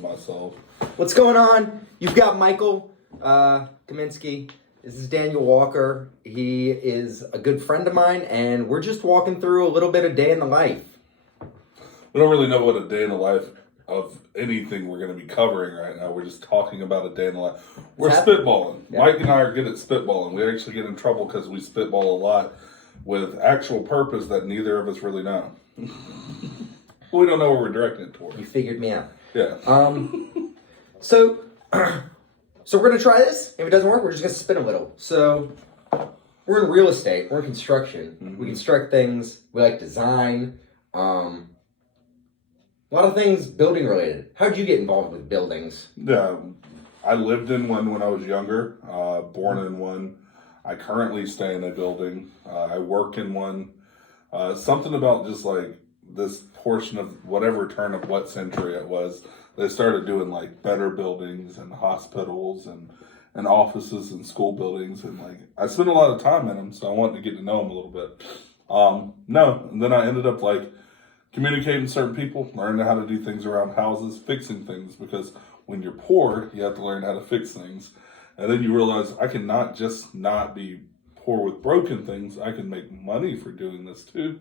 myself. What's going on? You've got Michael Kaminsky. This is Daniel Walker. He is a good friend of mine, and we're just walking through a little bit of day in the life. We don't really know what a day in the life of anything we're going to be covering right now. We're just talking about a day in the life. We're spitballing. Yeah. Mike and I are good at spitballing. We actually get in trouble because we spitball a lot with actual purpose that neither of us really know. We don't know where we're directing it towards. You figured me out. Yeah. So we're going to try this. If it doesn't work, we're just going to spin a little. So we're in real estate. We're in construction. Mm-hmm. We construct things. We like design. A lot of things building related. How'd you get involved with buildings? Yeah, I lived in one when I was younger, born in one. I currently stay in a building. I work in one. Something about just like this portion of whatever turn of what century it was, they started doing like better buildings and hospitals and offices and school buildings. And like, I spent a lot of time in them, so I wanted to get to know them a little bit. And then I ended up like communicating with certain people, learning how to do things around houses, fixing things, because when you're poor, you have to learn how to fix things. And then you realize I can not just not be poor with broken things, I can make money for doing this too.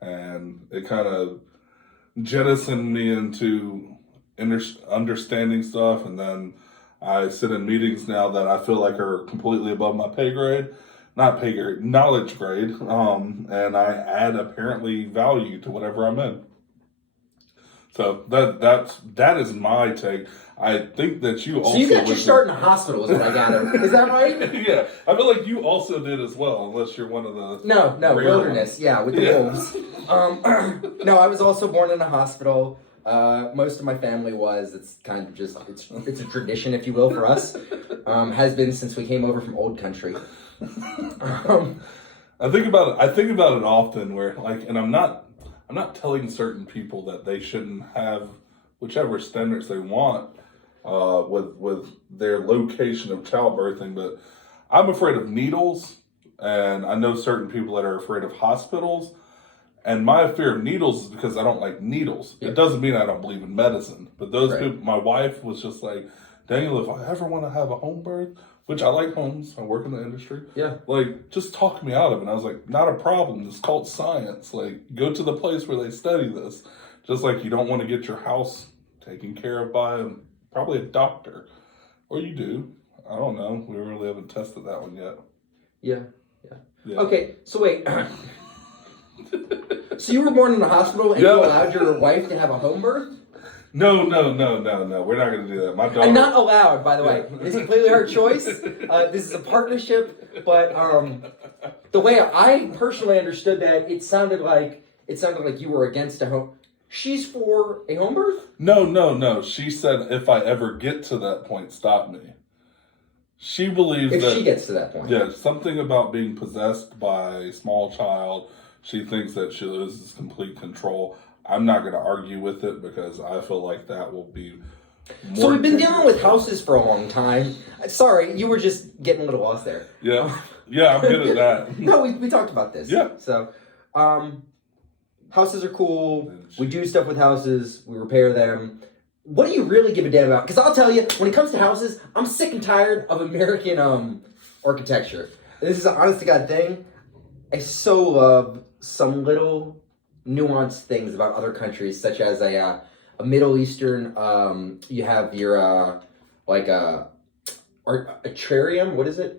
And it kind of jettisoned me into understanding stuff. And then I sit in meetings now that I feel like are completely above my pay grade. Not pay grade, knowledge grade. And I add apparently value to whatever I'm in. So that is my take. I think that you also... So you got your start in a hospital is what I gather. Is that right? Yeah. I feel like you also did as well, unless you're one of the... No, wilderness. Yeah, with the wolves. No, I was also born in a hospital. Most of my family was. It's kind of just... It's a tradition, if you will, for us. Has been since we came over from old country. I think about it often where like, and I'm not telling certain people that they shouldn't have whichever standards they want with their location of childbirthing, but I'm afraid of needles, and I know certain people that are afraid of hospitals, and my fear of needles is because I don't like needles. Yeah. It doesn't mean I don't believe in medicine, but those people, my wife was just like, Daniel, if I ever want to have a home birth, which I like homes, I work in the industry. Yeah. Like, just talk me out of it. And I was like, not a problem. It's called science. Like, go to the place where they study this. Just like you don't want to get your house taken care of by probably a doctor. Or you do. I don't know. We really haven't tested that one yet. Yeah. Okay, so wait. So you were born in a hospital and you allowed your wife to have a home birth? No. We're not going to do that. My daughter... And not allowed, by the way. It's completely her choice. This is a partnership, but the way I personally understood that, it sounded like you were against a home... She's for a home birth? No. She said if I ever get to that point, stop me. She believes if she gets to that point. Yeah, something about being possessed by a small child. She thinks that she loses complete control. I'm not going to argue with it because I feel like that will be more... So we've been dealing with houses for a long time. Sorry, you were just getting a little lost there. Yeah, I'm good at that. No, we talked about this. Yeah. So, houses are cool. We do stuff with houses. We repair them. What do you really give a damn about? Because I'll tell you, when it comes to houses, I'm sick and tired of American architecture. This is an honest-to-God thing. I so love some little nuanced things about other countries, such as a Middle Eastern. You have your atrium. What is it?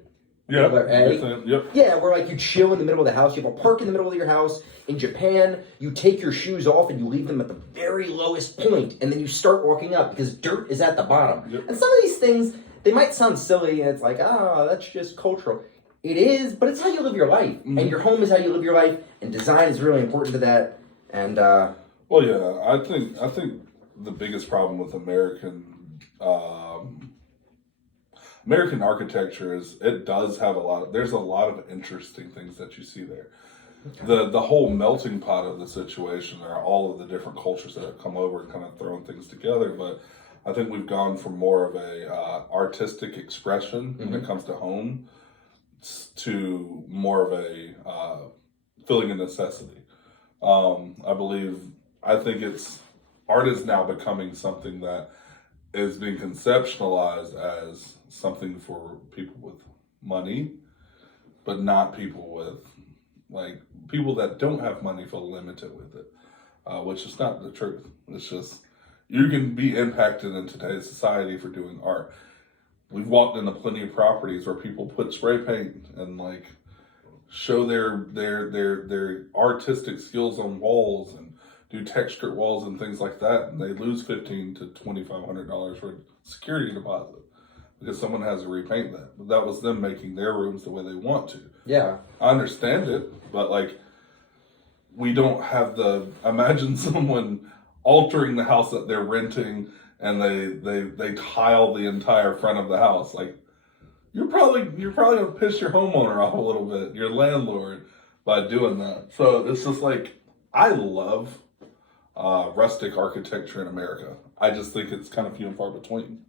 Yeah. Yep. Yeah, where like you chill in the middle of the house. You have a park in the middle of your house. In Japan, you take your shoes off and you leave them at the very lowest point, and then you start walking up because dirt is at the bottom. Yep. And some of these things, they might sound silly, and it's like, that's just cultural. It is, but it's how you live your life. Mm-hmm. And your home is how you live your life, and design is really important to that. And well, yeah, I think the biggest problem with American architecture is it does have there's a lot of interesting things that you see there. Okay. The whole melting pot of the situation are all of the different cultures that have come over and kind of thrown things together, but I think we've gone from more of a artistic expression when it comes to home to more of a filling a necessity. I think art is now becoming something that is being conceptualized as something for people with money, but not people with, like, people that don't have money feel limited with it, which is not the truth. It's just, you can be impacted in today's society for doing art. We've walked into plenty of properties where people put spray paint and like show their artistic skills on walls and do textured walls and things like that, and they lose $1,500 to $2,500 for a security deposit because someone has to repaint that. But that was them making their rooms the way they want to. Yeah, I understand it, but like, we don't have imagine someone altering the house that they're renting and they tile the entire front of the house. Like, you're probably gonna piss your homeowner off a little bit, your landlord, by doing that. So it's just like, I love rustic architecture in America. I just think it's kind of few and far between.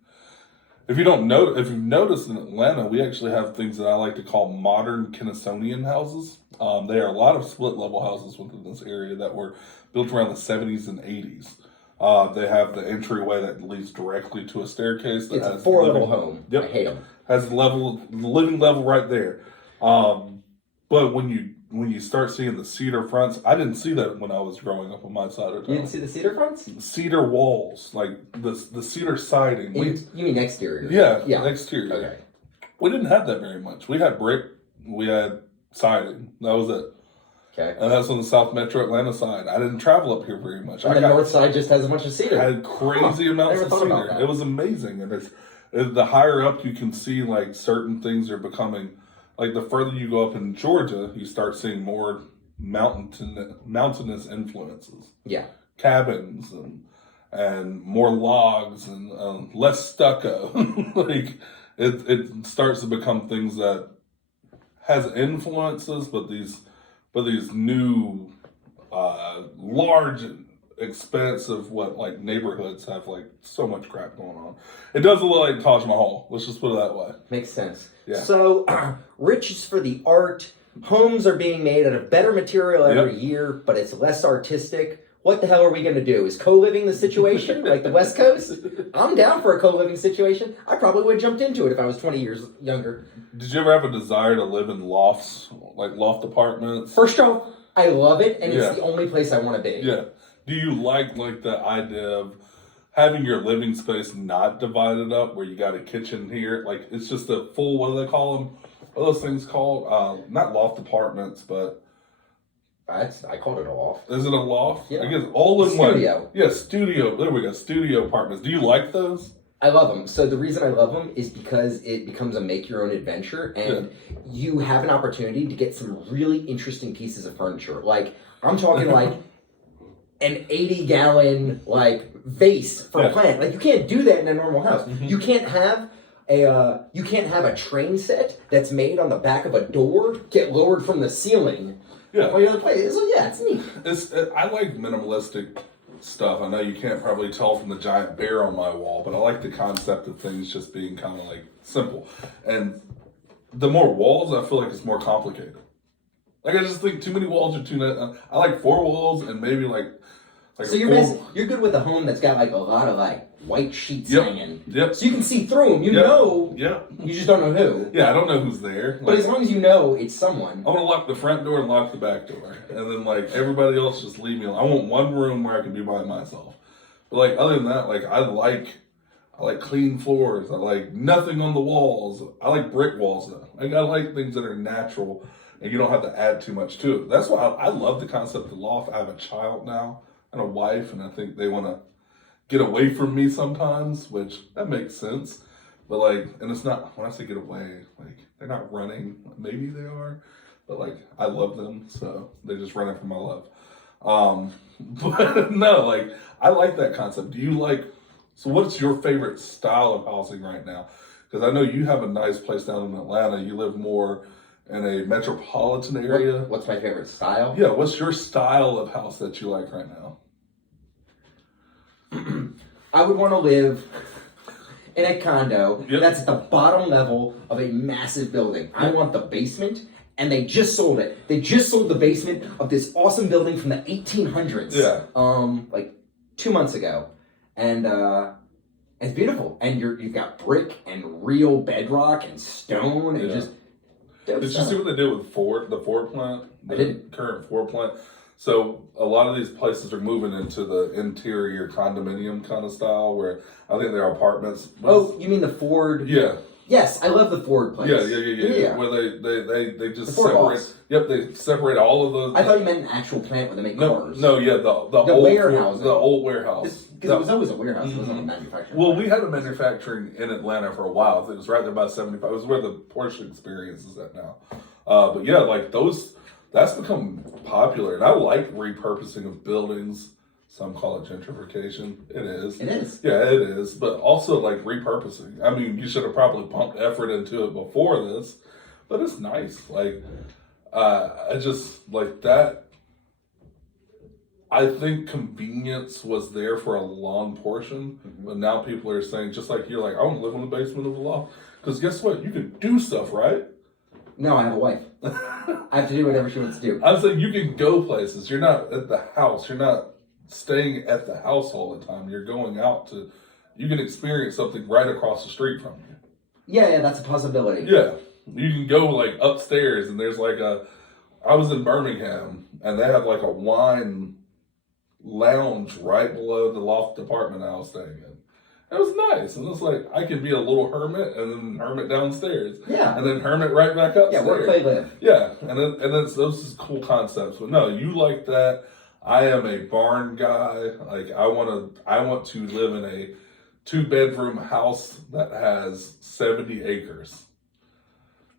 If you've noticed in Atlanta, we actually have things that I like to call modern Kennesonian houses. There are a lot of split level houses within this area that were built around the 70s and 80s. They have the entryway that leads directly to a staircase that it's has a 4-level home. Yep, I hate them. Has the living level right there. But when you start seeing the cedar fronts, I didn't see that when I was growing up on my side of town. You didn't see the cedar fronts? Cedar walls, like the cedar siding. You mean exterior? Yeah, exterior. Okay. We didn't have that very much. We had brick, we had siding. That was it. Okay. And that's on the South Metro Atlanta side. I didn't travel up here very much. And the north side just has a bunch of cedar. Had crazy amounts of cedar. It was amazing. And the higher up you can see, like, certain things are becoming, like, the further you go up in Georgia, you start seeing more mountainous influences. Yeah. Cabins and more logs and less stucco. Like, it starts to become things that has influences, but these new large expansive neighborhoods have like so much crap going on. It doesn't look like Taj Mahal. Let's just put it that way. Makes sense. Yeah. So rich is for the art. Homes are being made out of better material every year, but it's less artistic. What the hell are we going to do? Is co-living the situation like the West Coast? I'm down for a co-living situation. I probably would have jumped into it if I was 20 years younger. Did you ever have a desire to live in lofts, like loft apartments? First off, I love it, and it's the only place I want to be. Yeah. Do you like the idea of having your living space not divided up, where you got a kitchen here? Like, it's just a full, what do they call them? What are those things called? Not loft apartments, but... I called it a loft. Is it a loft? Yeah. I guess all in one. Studio. Yeah, studio. There we go. Studio apartments. Do you like those? I love them. So the reason I love them is because it becomes a make-your-own adventure, and you have an opportunity to get some really interesting pieces of furniture. Like, I'm talking like an 80-gallon vase for a plant. Like, you can't do that in a normal house. Mm-hmm. You can't have a train set that's made on the back of a door get lowered from the ceiling. Yeah. Or the other place. So yeah, it's neat. I like minimalistic stuff. I know you can't probably tell from the giant bear on my wall, but I like the concept of things just being kind of like simple. And the more walls, I feel like it's more complicated. Like, I just think too many walls are too. I like 4 walls and maybe like. So you're good with a home that's got a lot of white sheets hanging. Yep. So you can see through them. You know. Yep. You just don't know who. Yeah, I don't know who's there. But as long as you know it's someone. I want to lock the front door and lock the back door, and then everybody else just leave me alone. I want one room where I can be by myself. But other than that, I like clean floors. I like nothing on the walls. I like brick walls though. I like things that are natural, and you don't have to add too much to it. That's why I love the concept of loft. I have a child now and a wife, and I think they want to get away from me sometimes, which that makes sense. But and it's not, when I say get away, they're not running. Maybe they are, but I love them, so they're just running from my love. But no, I like that concept. Do you so what's your favorite style of housing right now? Because I know you have a nice place down in Atlanta. You live more in a metropolitan area. What's my favorite style? Yeah, what's your style of house that you like right now? I would want to live in a condo that's at the bottom level of a massive building. I want the basement, and they just sold it. They just sold the basement of this awesome building from the 1800s. 2 months ago. And It's beautiful, and you've got brick and real bedrock and stone and just. Did you see what they did with the Ford plant? I didn't. Current Ford plant. So a lot of these places are moving into the interior condominium kind of style, where I think they're apartments. Oh, you mean the Ford? Yeah. Yes, I love the Ford place. Yeah. Where they just the Ford separate. boss. Yep, they separate all of those. I thought you meant an actual plant where they make cars. No, yeah, the old warehouse. the old warehouse. Because it was always a warehouse. It wasn't a manufacturing. Well, we had a manufacturing in Atlanta for a while. It was right there by 75. It was where the Porsche Experience is at now. But yeah, like that's become popular, and I like repurposing of buildings. Some call it gentrification. It is. It is. Yeah, it is. But also like repurposing. I mean, you should have probably pumped effort into it before this, but it's nice. Like, I just like that. I think convenience was there for a long portion, but now people are saying, just like you're like, I want to live in the basement of a loft. Because guess what? You can do stuff, right? No, I have a wife. I have to do whatever she wants to do. I was like, you can go places. You're not at the house. You're not staying at the house all the time. You're going out to, you can experience something right across the street from you. Yeah, that's a possibility. Yeah. You can go like upstairs and there's like I was in Birmingham and they have like a wine lounge right below the loft apartment I was staying in. It was nice. And it's like, I can be a little hermit and then hermit downstairs. Yeah. And then hermit right back upstairs. Yeah, work, play, live. Yeah. And then those is cool concepts. But no, you like that. I am a barn guy. Like I want to live in a 2-bedroom house that has 70 acres.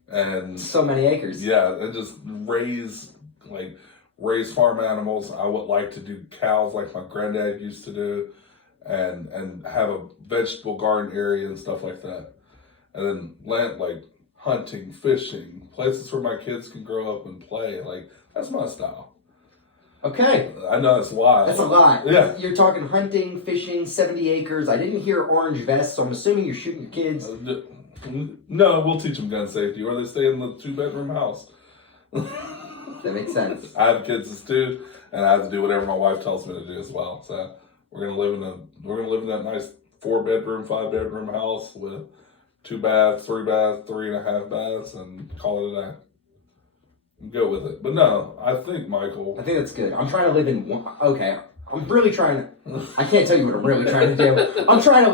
And so many acres. Yeah, and just raise farm animals. I would like to do cows like my granddad used to do, and have a vegetable garden area and stuff like that. And then land like hunting, fishing, places where my kids can grow up and play. Like that's my style. Okay. I know that's wild. That's a lot. Yeah. You're talking hunting, fishing, 70 acres. I didn't hear orange vests, so I'm assuming you're shooting your kids. No, we'll teach them gun safety, or they stay in the 2-bedroom house. That makes sense. I have kids too, and I have to do whatever my wife tells me to do as well. So we're gonna live in that nice 4-bedroom, 5-bedroom house with 2 baths, 3 baths, 3.5 baths, and call it a day. Go with it. But no, I think Michael. I think that's good. I'm trying to live in one. Okay, I'm really trying to. I can't tell you what I'm really trying to do. I'm trying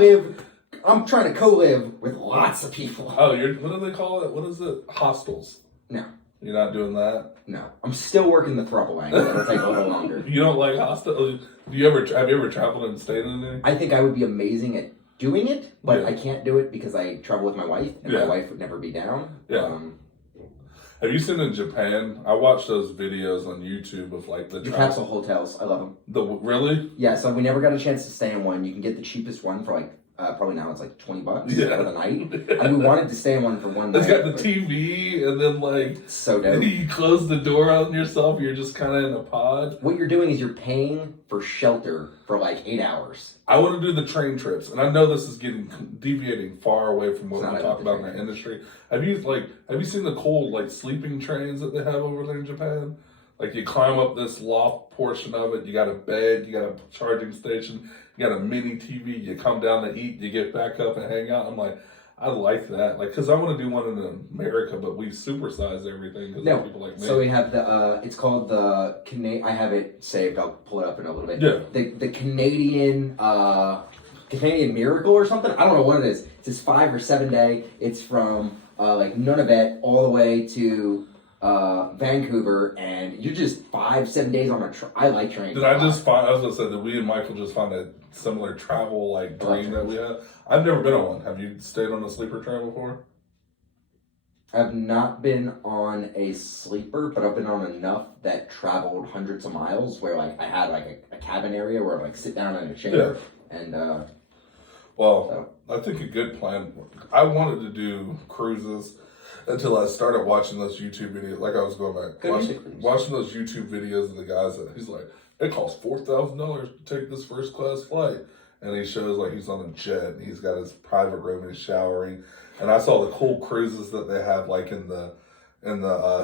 to co-live with lots of people. Oh, what do they call it? What is it? Hostels. No. You're not doing that? No. I'm still working the throuple angle. It'll take a little longer. You don't like hostels? Have you ever traveled and stayed in there? I think I would be amazing at doing it, but I can't do it because I travel with my wife, and my wife would never be down. Yeah. Have you seen in Japan? I watched those videos on YouTube of like the capsule hotels. I love them. Really? Yeah. So we never got a chance to stay in one. You can get the cheapest one for like probably now it's like $20 for the night. And we wanted to stay in one for one night. It's got the TV and then like so dope. You close the door on yourself. You're just kind of in a pod. What you're doing is you're paying for shelter for like 8 hours. I want to do the train trips, and I know this is deviating far away from what we talk about in our industry. Have you seen the cool like sleeping trains that they have over there in Japan? Like you climb up this loft portion of it, you got a bed, you got a charging station, you got a mini TV, you come down to eat, you get back up and hang out. I'm like, I like that. Like, cause I want to do one in America, but we supersize everything because people like me. So we have it's called the I have it saved. I'll pull it up in a little bit. Yeah. The Canadian Miracle or something. I don't know what it is. It's this 5 or 7 day. It's from like Nunavut all the way to Vancouver, and you're just 5-7 days on a I like trains. I was gonna say that we and Michael just found a similar travel like dream that we have. I've never been on one. Have you stayed on a sleeper train before? I've not been on a sleeper, but I've been on enough that traveled hundreds of miles where like I had like a cabin area where I'd like sit down in a chair and I think a good plan. I wanted to do cruises until I started watching those YouTube videos. Like I was going back watching those YouTube videos of the guys that he's like, it costs $4,000 to take this first class flight, and he shows like he's on a jet and he's got his private room and he's showering. And I saw the cool cruises that they have like in the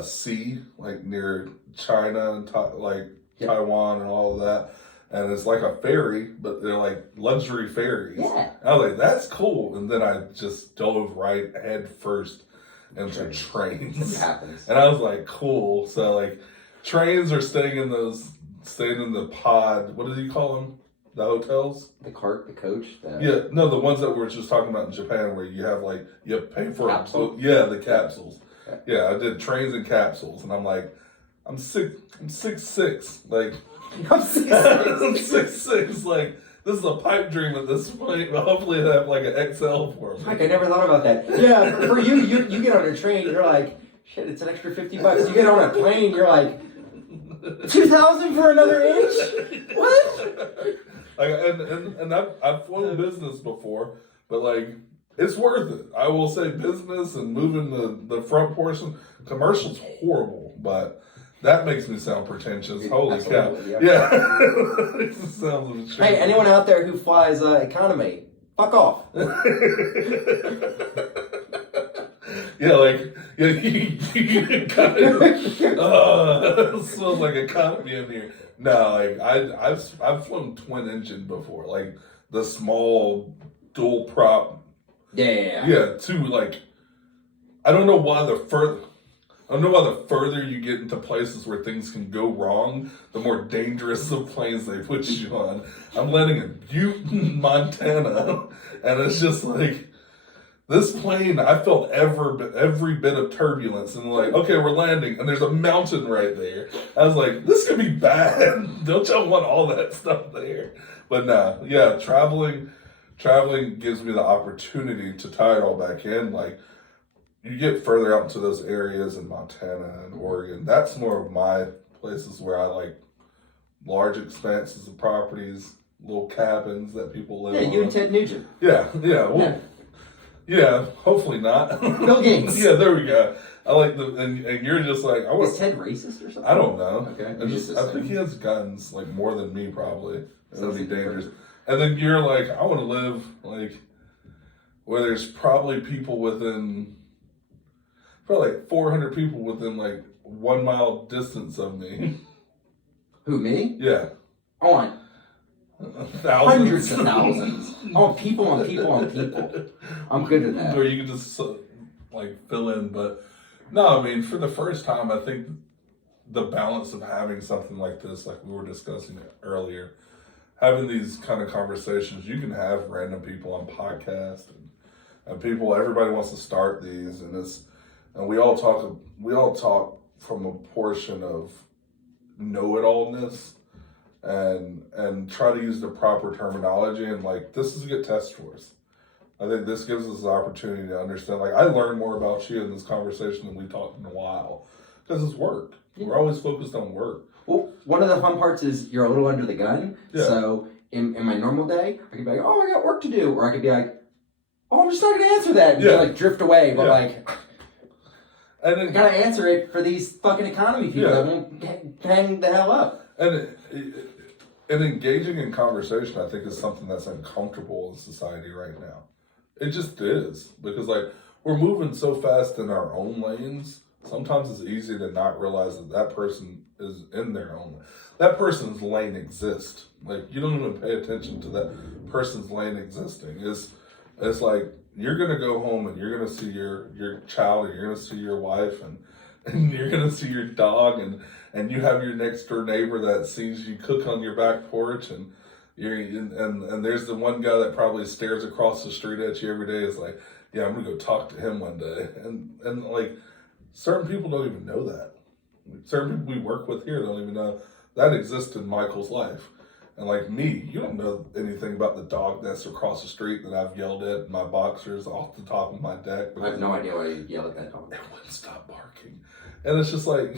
sea, like near China and Taiwan and all of that. and it's like a ferry, but they're like luxury ferries. Yeah. And I was like, that's cool. And then I just dove right head first into trains. It happens. And I was like, cool. So like trains are staying in the pod. What do you call them? The hotels? The cart, the coach, Yeah, no, the ones that we were just talking about in Japan, where you have like you have to pay for Capsule? the capsules. Yeah, I did trains and capsules, and I'm like, I'm 6'6", like I'm 6'6". I'm 6'6", like this is a pipe dream at this point. But hopefully, they have like an XL for me. Like, I never thought about that. Yeah, for you get on a train, you're like, shit, it's an extra $50. You get on a plane, you're like, 2,000 for another inch? What? Like, and I've flown business before, but like it's worth it. I will say business and moving the front portion. Commercial's horrible, but that makes me sound pretentious. Holy cow! Yeah, it sounds. Hey, anyone out there who flies economy, fuck off. Yeah, like it smells like economy in here. No, like I've flown twin engine before, like the small dual prop. Yeah. Two, like I don't know why the further you get into places where things can go wrong, the more dangerous the planes they put you on. I'm landing in Butte, Montana, and it's just like. This plane, I felt every bit of turbulence, and like, okay, we're landing, and there's a mountain right there. I was like, this could be bad. Don't y'all want all that stuff there? But nah, yeah, traveling gives me the opportunity to tie it all back in. Like, you get further out into those areas in Montana and Oregon. That's more of my places where I like large expanses of properties, little cabins that people live on. Yeah, you and Ted Nugent. Yeah. Well, yeah, hopefully not. Bill Gates. Yeah, there we go. I like and you're just like I was. Is Ted racist or something? I don't know. Okay. I think he has guns like more than me probably. It would be dangerous. And then you're like, I want to live like where there's probably people within, probably like 400 people within like 1 mile distance of me. Who, me? Yeah. On. Hundreds of thousands. Oh, people on people on people. I'm good at that. Or you can just like fill in, but no, I mean for the first time, I think the balance of having something like this, like we were discussing earlier, having these kind of conversations, you can have random people on podcasts and people. Everybody wants to start these, and we all talk from a portion of know-it-allness. And try to use the proper terminology, and like this is a good test for us. I think this gives us the opportunity to understand. Like I learned more about you in this conversation than we talked in a while because it's work. Yeah. We're always focused on work. Well, one of the fun parts is you're a little under the gun. Yeah. So in my normal day, I could be like, oh, I got work to do, or I could be like, oh, I'm just not gonna answer that, and like drift away. But like, and then, I gotta answer it for these fucking economy people that won't hang the hell up. And engaging in conversation, I think, is something that's uncomfortable in society right now. It just is. Because, like, we're moving so fast in our own lanes, sometimes it's easy to not realize that person is in their own lane. That person's lane exists. Like, you don't even pay attention to that person's lane existing. It's like, you're going to go home and you're going to see your child, and you're going to see your wife, and you're going to see your dog, and you have your next door neighbor that sees you cook on your back porch, and and there's the one guy that probably stares across the street at you every day. It's like, yeah, I'm gonna go talk to him one day, and like certain people don't even know that. Certain people we work with here don't even know that exists in Michael's life. And like me, you don't know anything about the dog that's across the street that I've yelled at in my boxers off the top of my deck. I have no idea why you yell at that dog. It wouldn't stop barking. And it's just like,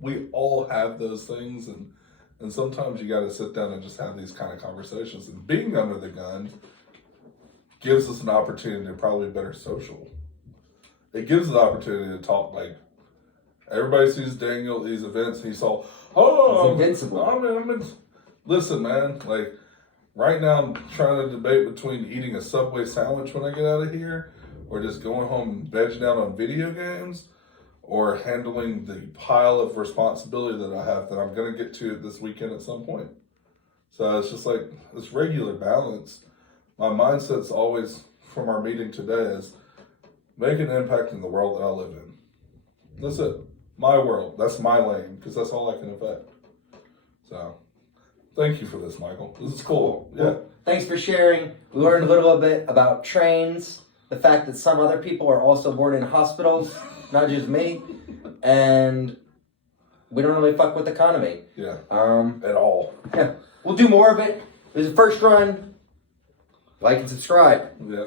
we all have those things. And sometimes you got to sit down and just have these kind of conversations. And being under the gun gives us an opportunity to probably be better social. It gives us the opportunity to talk. Like, everybody sees Daniel at these events and he saw, he's invincible. Listen, man, like right now I'm trying to debate between eating a Subway sandwich when I get out of here or just going home and vegging down on video games or handling the pile of responsibility that I have that I'm going to get to this weekend at some point. So it's just like this regular balance. My mindset's always from our meeting today is make an impact in the world that I live in. That's it. My world. That's my lane because that's all I can affect. So thank you for this, Michael. This is cool. Yeah. Thanks for sharing. We learned a little bit about trains, the fact that some other people are also born in hospitals, not just me, and we don't really fuck with the economy. Yeah. At all. Yeah. We'll do more of it. It was the first run. Like and subscribe. Yeah.